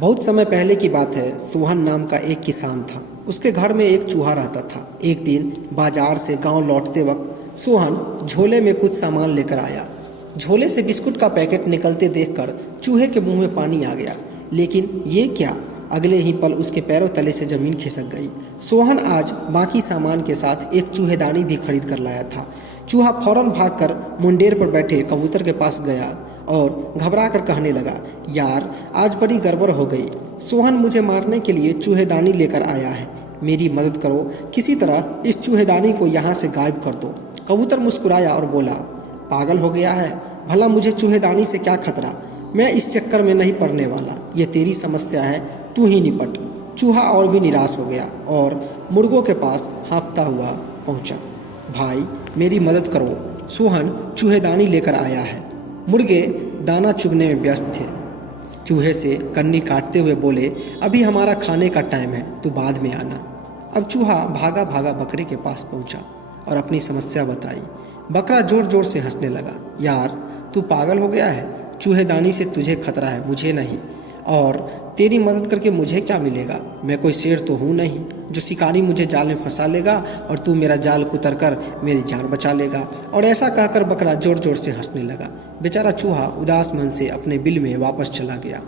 बहुत समय पहले की बात है। सोहन नाम का एक किसान था। उसके घर में एक चूहा रहता था। एक दिन बाजार से गांव लौटते वक्त सोहन झोले में कुछ सामान लेकर आया। झोले से बिस्कुट का पैकेट निकलते देखकर चूहे के मुंह में पानी आ गया। लेकिन ये क्या! अगले ही पल उसके पैरों तले से जमीन खिसक गई। सोहन आज बाकी सामान के साथ एक चूहेदानी भी खरीद कर लाया था। चूहा फौरन भागकर मुंडेर पर बैठे कबूतर के पास गया और घबरा कर कहने लगा, यार आज बड़ी गड़बड़ हो गई। सोहन मुझे मारने के लिए चूहेदानी लेकर आया है। मेरी मदद करो, किसी तरह इस चूहेदानी को यहाँ से गायब कर दो। कबूतर मुस्कुराया और बोला, पागल हो गया है? भला मुझे चूहेदानी से क्या खतरा? मैं इस चक्कर में नहीं पड़ने वाला। ये तेरी समस्या है, तू ही निपट। चूहा और भी निराश हो गया और मुर्गों के पास हाँफता हुआ पहुँचा। भाई मेरी मदद करो, सोहन चूहेदानी लेकर आया है। मुर्गे दाना चुगने में व्यस्त थे। चूहे से कन्नी काटते हुए बोले, अभी हमारा खाने का टाइम है, तू बाद में आना। अब चूहा भागा भागा बकरे के पास पहुंचा और अपनी समस्या बताई। बकरा जोर जोर से हंसने लगा, यार तू पागल हो गया है? चूहेदानी से तुझे खतरा है, मुझे नहीं। और तेरी मदद करके मुझे क्या मिलेगा? मैं कोई शेर तो हूँ नहीं जो शिकारी मुझे जाल में फंसा लेगा और तू मेरा जाल कुतर कर मेरी जान बचा लेगा। और ऐसा कहकर बकरा जोर जोर से हंसने लगा। बेचारा चूहा उदास मन से अपने बिल में वापस चला गया।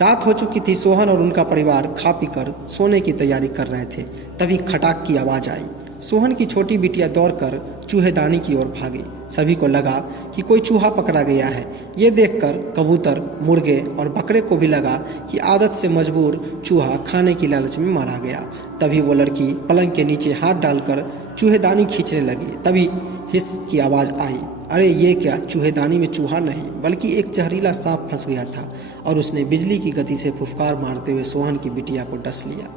रात हो चुकी थी। सोहन और उनका परिवार खा पी कर सोने की तैयारी कर रहे थे। तभी खटाक की आवाज़ आई। सोहन की छोटी बिटिया दौड़कर चूहेदानी की ओर भागी। सभी को लगा कि कोई चूहा पकड़ा गया है। ये देखकर कबूतर, मुर्गे और बकरे को भी लगा कि आदत से मजबूर चूहा खाने की लालच में मारा गया। तभी वो लड़की पलंग के नीचे हाथ डालकर चूहेदानी खींचने लगी। तभी हिस की आवाज़ आई। अरे ये क्या! चूहेदानी में चूहा नहीं बल्कि एक जहरीला सांप फंस गया था और उसने बिजली की गति से फुफकार मारते हुए सोहन की बिटिया को डस लिया।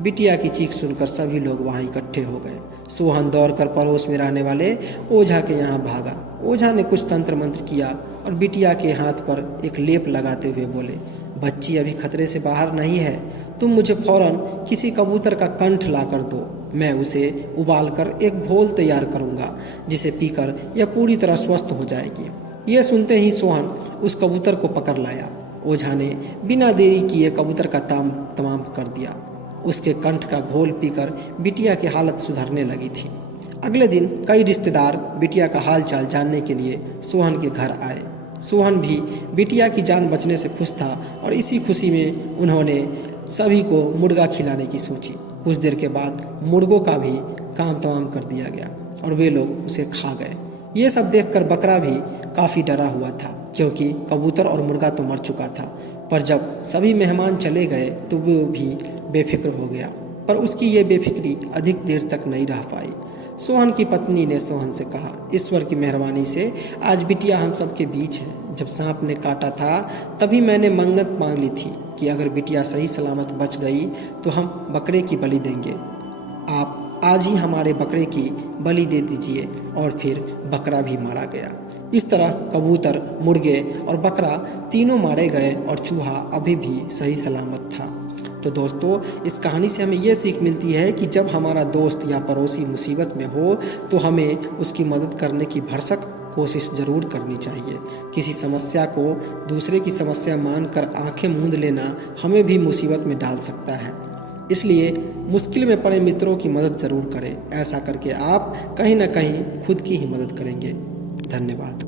बिटिया की चीख सुनकर सभी लोग वहां इकट्ठे हो गए। सोहन दौड़कर पड़ोस में रहने वाले ओझा के यहाँ भागा। ओझा ने कुछ तंत्र मंत्र किया और बिटिया के हाथ पर एक लेप लगाते हुए बोले, बच्ची अभी खतरे से बाहर नहीं है। तुम मुझे फौरन किसी कबूतर का कंठ ला कर दो। मैं उसे उबालकर एक घोल तैयार करूंगा जिसे पीकर यह पूरी तरह स्वस्थ हो जाएगी। यह सुनते ही सोहन उस कबूतर को पकड़ लाया। ओझा ने बिना देरी किए कबूतर का तमाम कर दिया। उसके कंठ का घोल पीकर बिटिया की हालत सुधरने लगी थी। अगले दिन कई रिश्तेदार बिटिया का हाल चाल जानने के लिए सोहन के घर आए। सोहन भी बिटिया की जान बचने से खुश था और इसी खुशी में उन्होंने सभी को मुर्गा खिलाने की सोची। कुछ देर के बाद मुर्गों का भी काम तमाम कर दिया गया और वे लोग उसे खा गए। ये सब देखकर बकरा भी काफ़ी डरा हुआ था क्योंकि कबूतर और मुर्गा तो मर चुका था। पर जब सभी मेहमान चले गए तो वो भी बेफिक्र हो गया। पर उसकी ये बेफिक्री अधिक देर तक नहीं रह पाई। सोहन की पत्नी ने सोहन से कहा, ईश्वर की मेहरबानी से आज बिटिया हम सबके बीच है। जब सांप ने काटा था तभी मैंने मन्नत मांग ली थी कि अगर बिटिया सही सलामत बच गई तो हम बकरे की बलि देंगे। आप आज ही हमारे बकरे की बलि दे दीजिए। और फिर बकरा भी मारा गया। इस तरह कबूतर, मुर्गे और बकरा तीनों मारे गए और चूहा अभी भी सही सलामत था। तो दोस्तों, इस कहानी से हमें ये सीख मिलती है कि जब हमारा दोस्त या पड़ोसी मुसीबत में हो तो हमें उसकी मदद करने की भरसक कोशिश ज़रूर करनी चाहिए। किसी समस्या को दूसरे की समस्या मानकर आंखें मूंद लेना हमें भी मुसीबत में डाल सकता है। इसलिए मुश्किल में पड़े मित्रों की मदद ज़रूर करें। ऐसा करके आप कहीं ना कहीं खुद की ही मदद करेंगे। धन्यवाद।